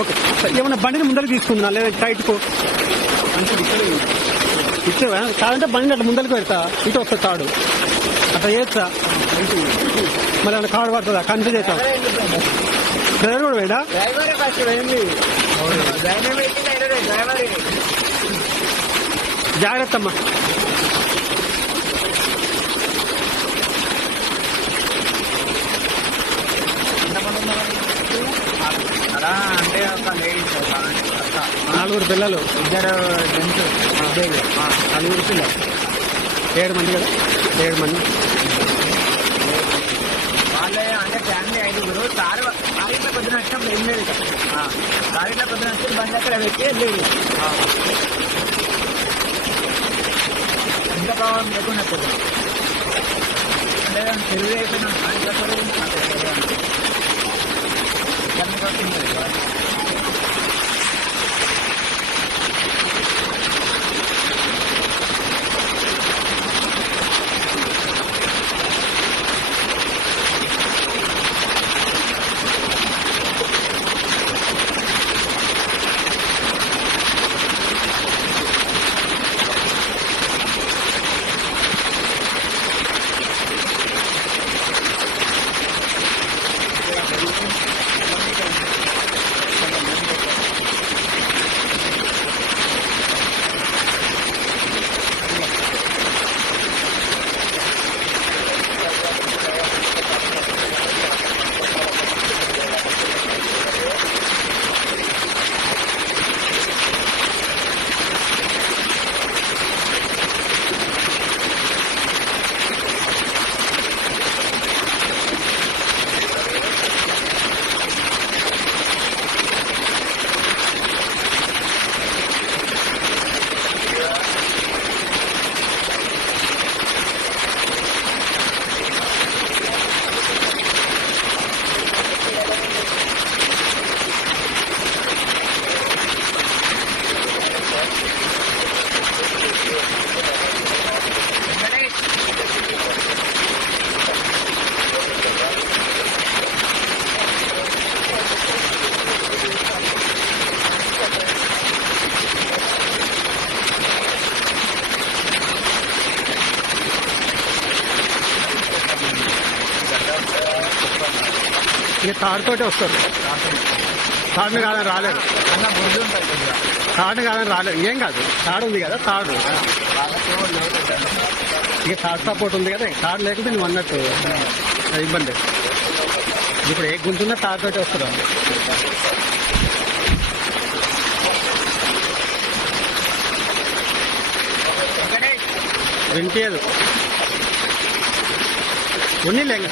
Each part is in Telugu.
ఓకే ఏమన్నా బండిని ముందరికి తీసుకుందా లేదా టైట్కు ఇచ్చేవా కాదంటే బండిని అట్లా ముందరికి పెడతా ఇటు వస్తా తాడు అట్లా చేయొచ్చా మరి అట్లా కాడు పడుతుందా కన్ఫ్యూజ్ అవుతా డ్రైవర్ కూడా పోయినా జాగ్రత్త అమ్మా అంటే ఒక లేడీస్ నలుగురు పిల్లలు 2 జెంట్స్ నలుగురు పిల్లలు 7 మంది కదా 7 మంది వాళ్ళే అంటే ఫ్యామిలీ 5గురు కారులో పొద్దున వచ్చినప్పుడు ఏం లేదు కారులో పొద్దున వచ్చి బండి అక్కడ పెట్టి వెళ్ళేది ఎంత బాగుంది లేకుండా అంటే తెలుగు అయిపోయినా ఇక తాడుతోటే వస్తారు తాడుని కాదని రాలేదు తాడుని కాదని రాలేదు ఏం కాదు తాడు ఉంది కదా తాడు ఇక తాడు సపోర్ట్ ఉంది కదా తాడు లేకపోతే నువ్వు అన్నట్టు ఇబ్బంది ఇప్పుడు ఏ గుంతున్నా తాడుతోటే వస్తారు వినిపించదు ఉన్నిలేక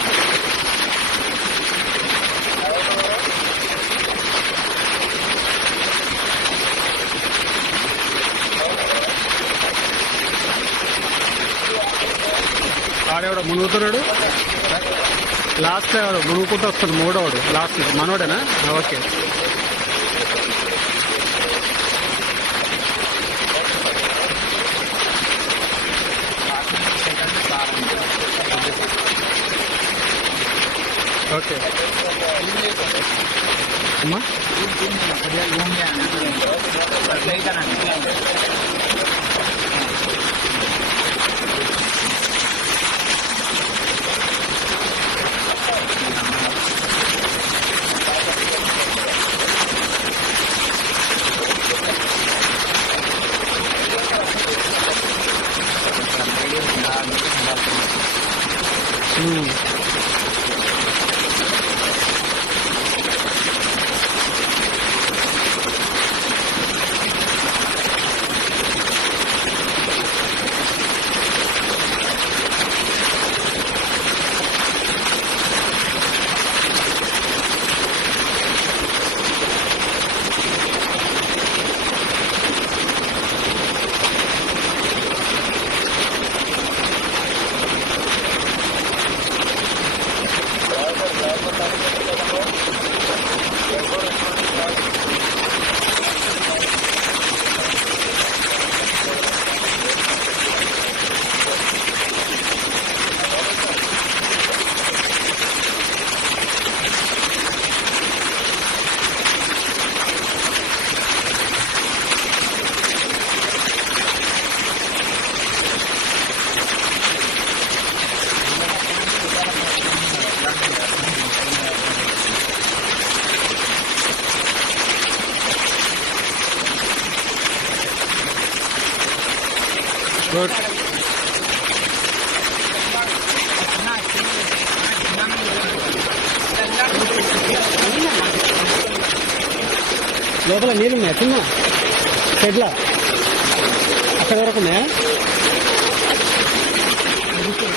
ఆడేవాడు మునుగుతున్నాడు లాస్ట్ ఎవడు మునుగుకుంటూ వస్తాడు మూడోవాడు లాస్ట్ మనోడేనా ఓకే ఓకే అమ్మా గుడ్. లోపల నీళ్ళు ఉన్నాయా చిన్న షెడ్లా అక్కడ వరకు ఉన్నాయా?